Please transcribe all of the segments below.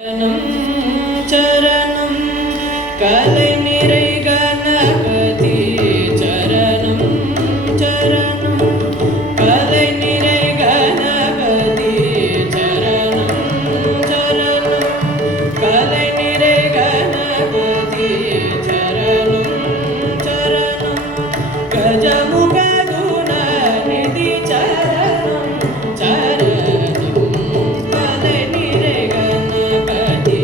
சரணம் சரணம் கலை நிறை கணபதி சரணம் சரணம் கலை நிறை கணபதி சரணம் சரணம் கலை நிறை கணபதி சரணம் சரணம் கஜமுக குண நிதி சரணம் சரணம் கலை நிறை கணபதி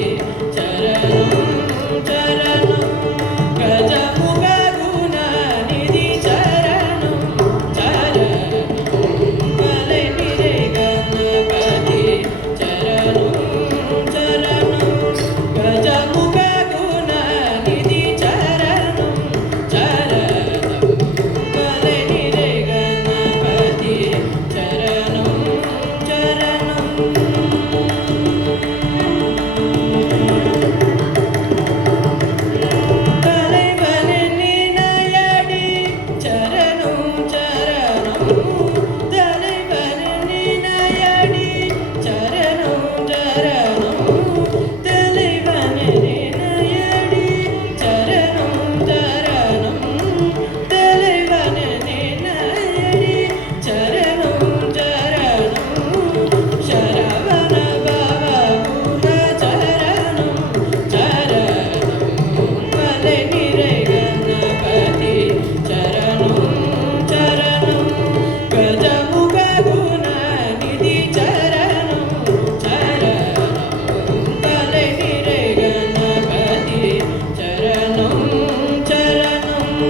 சரணம் சரணம் கஜமுக குண நிதி சரணம் சரணம் கலை நிறை கணபதி சரணம் சரணம் கஜமுக குண நிதி சரணம் சரணம் கலை நிறை கணபதி சரணம் சரணம் தலைவனே நினையடி சரணம் சரணம் தலைவனே நினையடி சரணம் சரணம் தலைவனே நினையடி சரணம் சரணம் தலைவனே நினையடி சரணம் சரணம் சரவண பவகுண சரணம் சரணம் கலை நிறை கணபதி சரணம் சரணம் கஜமுக குண நிதி சரணம் சரணம் கலை நிறை கணபதி சரணம் சரணம்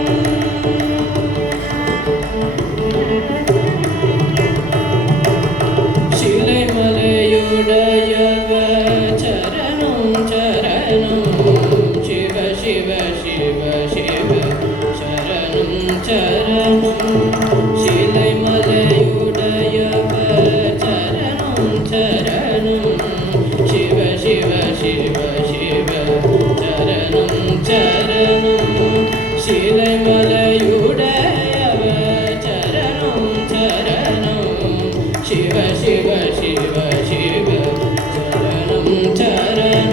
சிலைமலையுடையவ சரணம் சரணம் சிவ சிவ சிவ சிவ சரணம் சரணம் சிலைமலையுடையவ சரணம் சரணம் சிவ சிவ சிவ சிவ சரணம் சரணம் சிலைமலையுடையவ சரணம் சரணம் சிவ சிவ சிவ சிவ சரணம் சரணம்